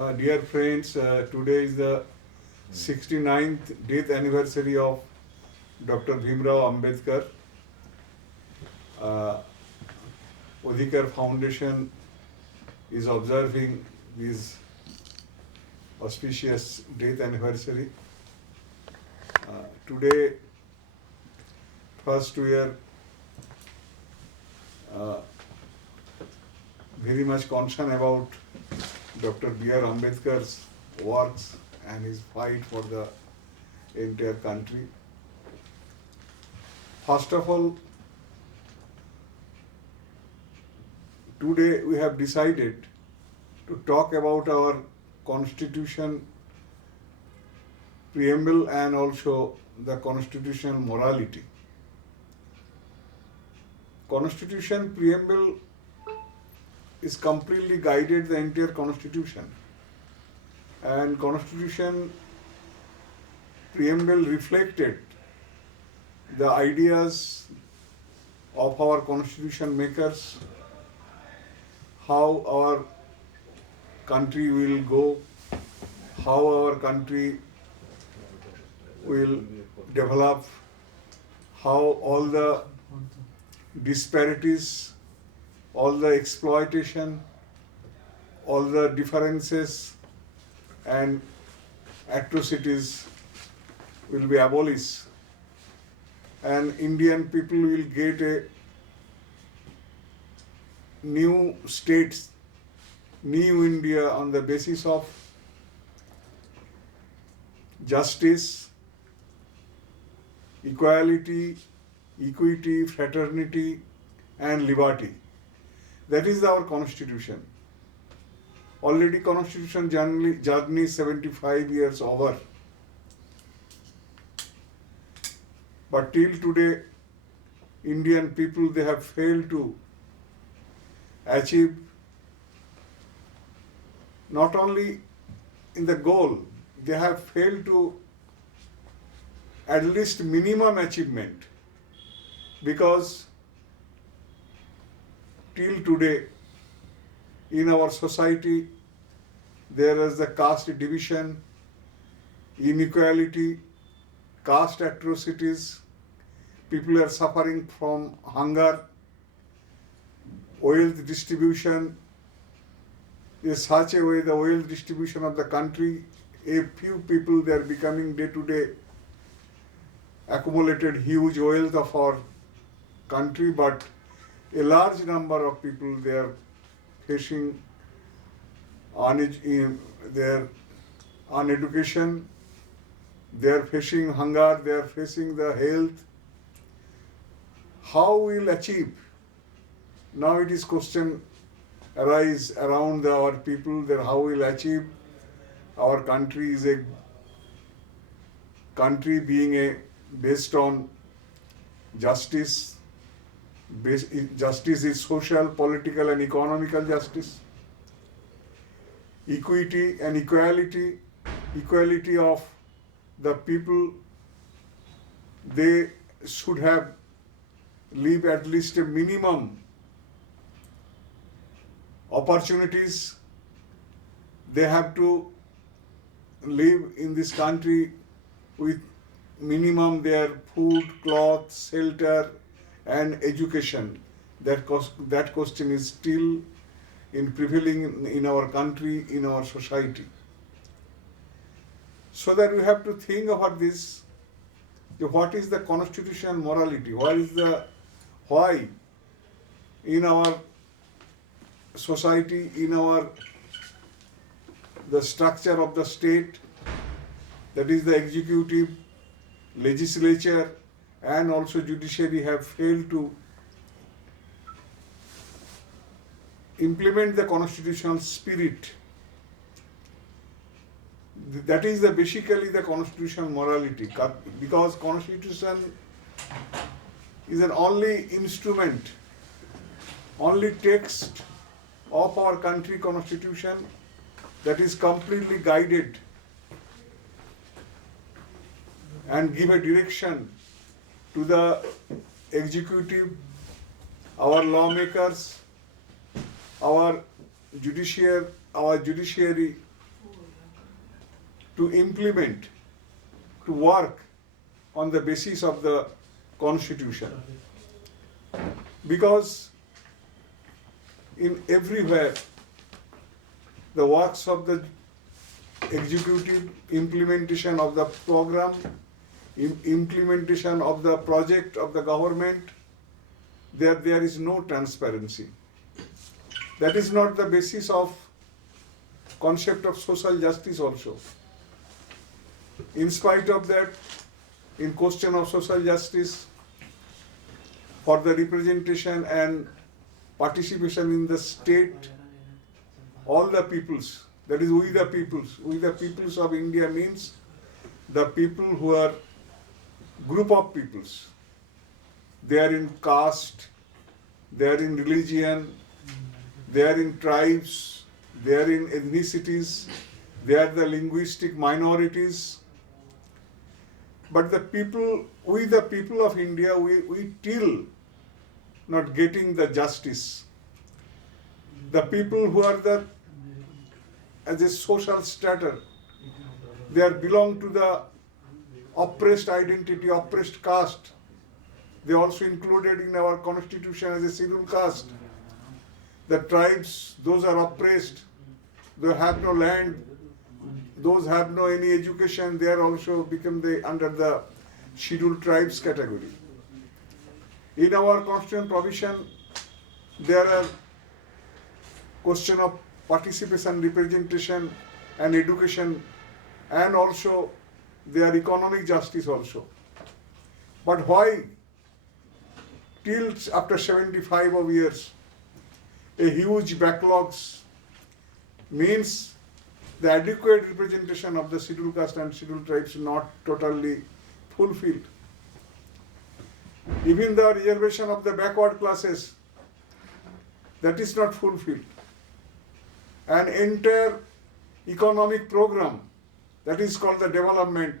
Dear friends, today is the 69th death anniversary of Dr. Bhimrao Ambedkar. Uh, Odhikar Foundation is observing this auspicious death anniversary. Today, first we are uh, very much concerned about Dr. B.R. Ambedkar's works and his fight for the entire country. First of all, today we have decided to talk about our constitution preamble and also the constitutional morality. Constitution preamble is completely guided the entire constitution, and constitution preamble reflected the ideas of our constitution makers, how our country will go, how our country will develop, how all the disparities, all the exploitation, all the differences and atrocities will be abolished, and Indian people will get a new states, new India on the basis of justice, equality, equity, fraternity and liberty. That is our constitution. Already constitution journey 75 years over. But till today, Indian people, they have failed to achieve not only in the goal, they have failed to at least minimum achievement, because till today in our society there is the caste division, inequality, caste atrocities, people are suffering from hunger, wealth distribution is such a way, the wealth distribution of the country, a few people, they are becoming day to day accumulated huge wealth of our country, but a large number of people, they are facing their uneducation, they are facing hunger, they are facing the health. How we will achieve? Now it is question arise around our people that how we will achieve. Our country is a country being based on justice. Justice is social, political and economical justice. Equity and equality, equality of the people, they should have live at least a minimum opportunities. They have to live in this country with minimum their food, cloth, shelter and education. That question is still prevailing in our country, in our society. So that we have to think about this. What is the constitutional morality? Why in our society, in the structure of the state, that is the executive, legislature and also judiciary, have failed to implement the constitutional spirit. That is basically the constitutional morality, because constitution is an only instrument, only text of our country constitution that is completely guided and give a direction to the executive, our lawmakers, our judiciary, to implement, to work on the basis of the Constitution. Because in everywhere, the works of the executive, implementation of the program, implementation of the project of the government, there is no transparency. That is not the basis of concept of social justice also. In spite of that, in question of social justice, for the representation and participation in the state, all the peoples, that is we the peoples of India means the people who are group of peoples. They are in caste, they are in religion, they are in tribes, they are in ethnicities, they are the linguistic minorities. But the people, we the people of India, we till not getting the justice. The people who are the, as a social strata, they are belong to the oppressed identity, oppressed caste. They are also included in our constitution as a scheduled caste. The tribes, those are oppressed, they have no land, those have no any education, they are also become under the scheduled tribes category. In our constitutional provision, there are question of participation, representation and education, and also their economic justice also. But why till after 75 of years, a huge backlogs means the adequate representation of the scheduled caste and scheduled tribes not totally fulfilled. Even the reservation of the backward classes, that is not fulfilled. An entire economic program, that is called the development,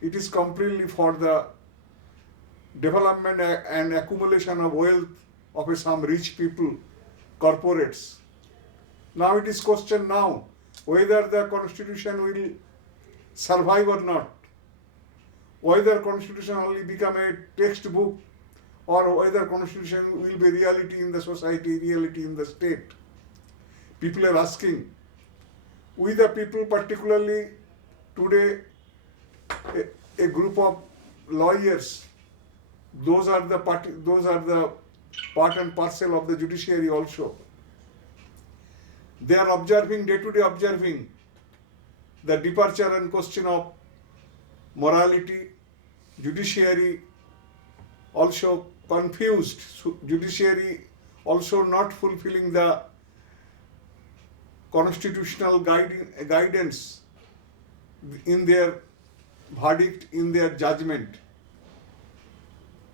it is completely for the development and accumulation of wealth of some rich people, corporates. Now it is question now whether the constitution will survive or not, whether constitution only become a textbook or whether constitution will be reality in the society, reality in the state. People are asking. We the people, particularly today, a group of lawyers, those are the part and parcel of the judiciary also. They are observing, day-to-day observing the departure and question of morality, judiciary also confused, judiciary also not fulfilling the constitutional guidance in their verdict, in their judgment.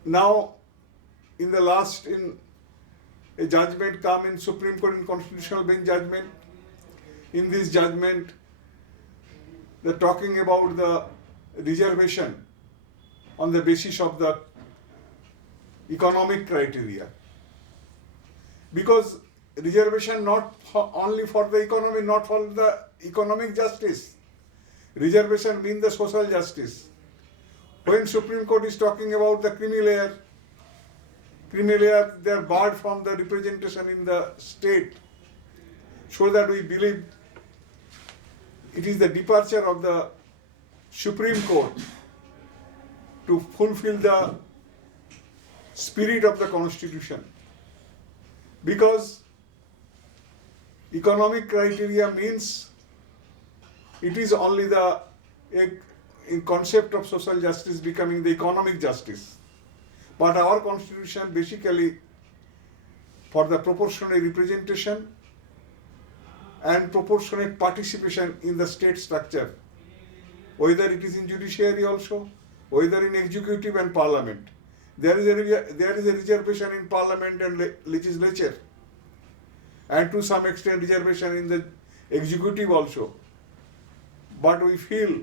Now, in a judgment come in Supreme Court in Constitutional Bench judgment. In this judgment, they're talking about the reservation on the basis of the economic criteria. Because reservation not only for the economy, not for the economic justice. Reservation means the social justice. When Supreme Court is talking about the creamy layer, they are barred from the representation in the state, so that we believe it is the departure of the Supreme Court to fulfill the spirit of the Constitution. Because economic criteria means it is only the concept of social justice becoming the economic justice. But our Constitution basically for the proportionate representation and proportionate participation in the state structure, whether it is in judiciary also, whether in executive and parliament. There is a reservation in parliament and legislature, and to some extent reservation in the executive also. But we feel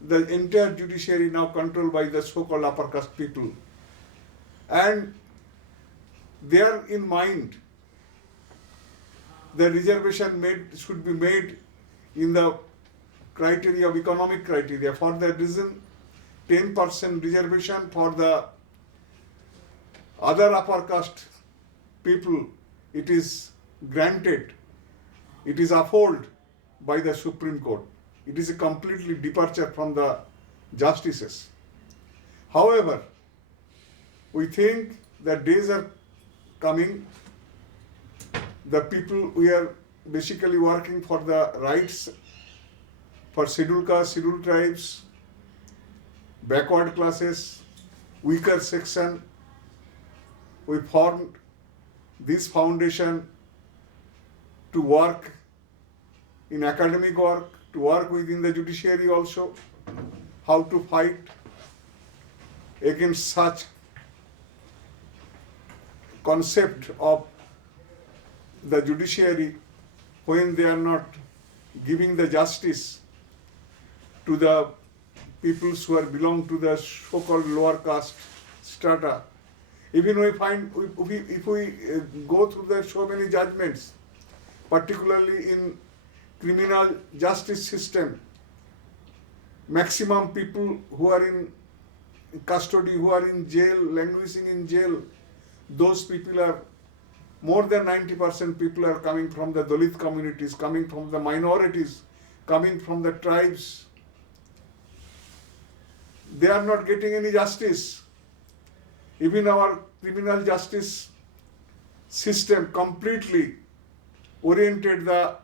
the entire judiciary now controlled by the so-called upper caste people. And they are in mind the reservation should be made in the criteria of economic criteria. For that reason, 10% reservation for the other upper caste people, it is granted, it is upheld by the Supreme Court. It is a completely departure from the justices. However, we think that days are coming, the people, we are basically working for the rights for scheduled castes, scheduled tribes, backward classes, weaker section. We formed this foundation to work in academic work, to work within the judiciary also, how to fight against such concept of the judiciary when they are not giving the justice to the peoples who are belong to the so-called lower caste strata. Even we find, if we go through the so many judgments, particularly in criminal justice system, maximum people who are in custody, who are in jail, languishing in jail, those people are, more than 90% people are coming from the Dalit communities, coming from the minorities, coming from the tribes. They are not getting any justice. Even our criminal justice system completely oriented the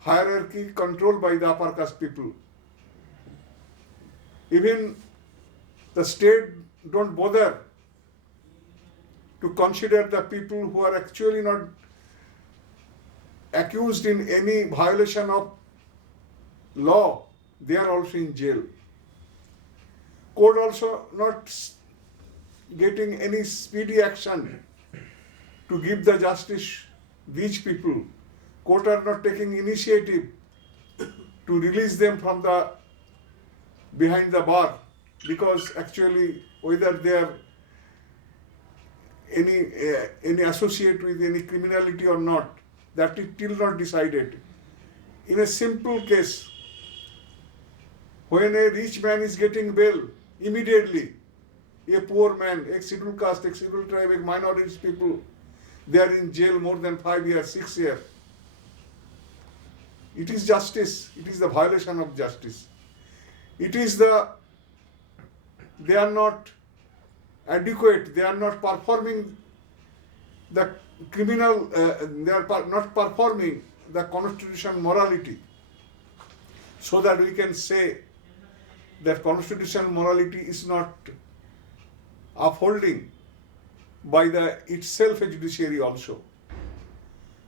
hierarchy controlled by the upper caste people. Even the state don't bother to consider the people who are actually not accused in any violation of law. They are also in jail. Court also not getting any speedy action to give the justice these people. Court are not taking initiative to release them from the behind the bar, because actually whether they are any associate with any criminality or not, that is still not decided. In a simple case, when a rich man is getting bail, immediately a poor man, ex-scheduled caste, ex-scheduled tribe, minorities people, they are in jail more than 5 years, 6 years. It is justice. It is the violation of justice. It is they are not adequate. They are not performing the criminal, they are not performing the constitutional morality. So that we can say that constitutional morality is not upholding by the itself a judiciary also.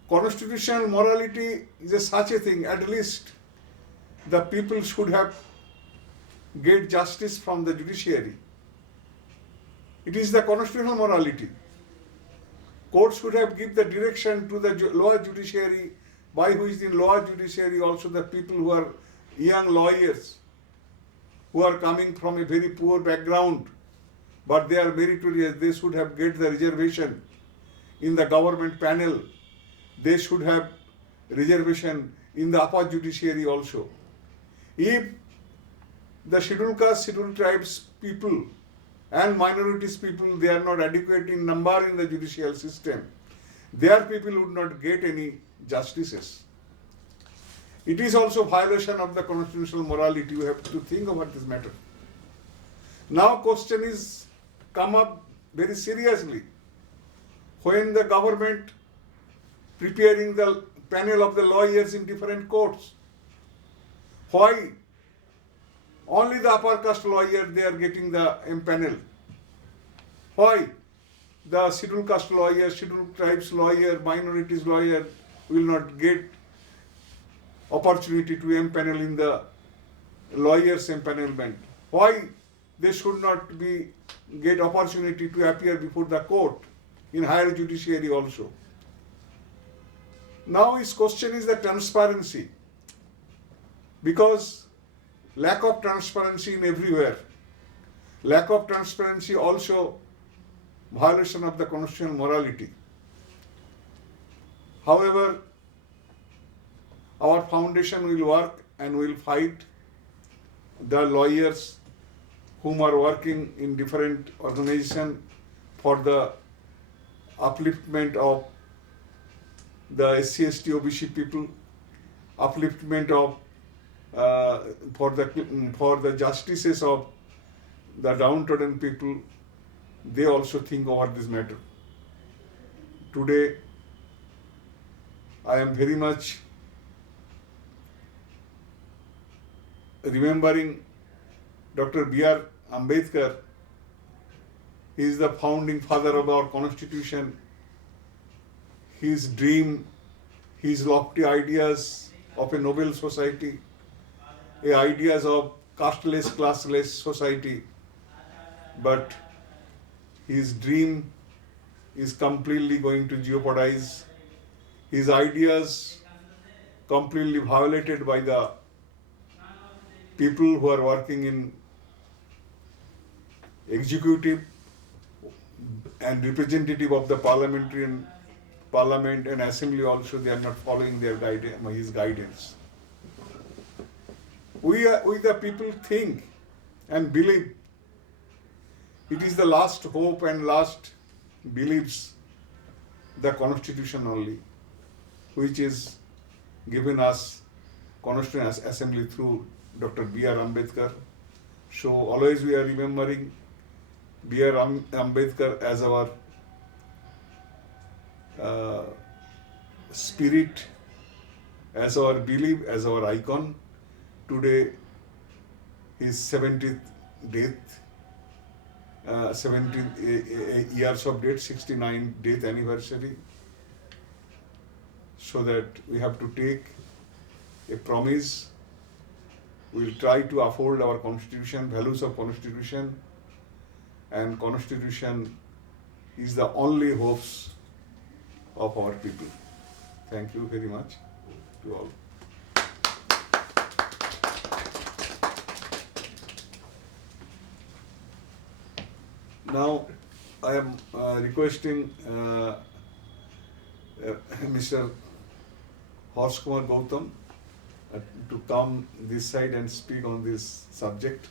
Constitutional morality is such a thing, at least the people should have get justice from the judiciary. It is the constitutional morality. Courts should have give the direction to the lower judiciary, by which in lower judiciary also the people who are young lawyers, who are coming from a very poor background, but they are meritorious, they should have get the reservation in the government panel. They should have reservation in the upper judiciary also. If the scheduled caste, scheduled tribes people and minorities people, they are not adequate in number in the judicial system, their people would not get any justices. It is also violation of the constitutional morality. You have to think about this matter. Now question is come up very seriously. When the government preparing the panel of the lawyers in different courts, why only the upper caste lawyer they are getting the empanel? Why the scheduled caste lawyer, scheduled tribes lawyer, minorities lawyer will not get opportunity to empanel in the lawyers empanelment? Why they should not be get opportunity to appear before the court in higher judiciary also? Now his question is the transparency, because lack of transparency in everywhere. Lack of transparency also violation of the constitutional morality. However, our foundation will work and will fight the lawyers whom are working in different organizations for the upliftment of the SC, ST, OBC people, upliftment of for the justices of the downtrodden people. They also think over this matter. Today, I am very much remembering Dr. B.R. Ambedkar. He is the founding father of our constitution. His dream, his lofty ideas of a noble society, ideas of casteless, classless society, but his dream is completely going to jeopardize. His ideas completely violated by the people who are working in executive and representative of the parliament and assembly also. They are not following their his guidance. We the people think and believe it is the last hope and last beliefs the constitution only, which is given us Constitutional Assembly through Dr. B.R. Ambedkar. So always we are remembering B.R. Ambedkar as our spirit, as our belief, as our icon. Today his 70th death, 70 years of death, 69th death anniversary. So that we have to take a promise. We will try to uphold our constitution, values of constitution, and constitution is the only hopes of our people. Thank you very much to all. Now I am requesting Mr. Harsh Kumar Gautam to come this side and speak on this subject.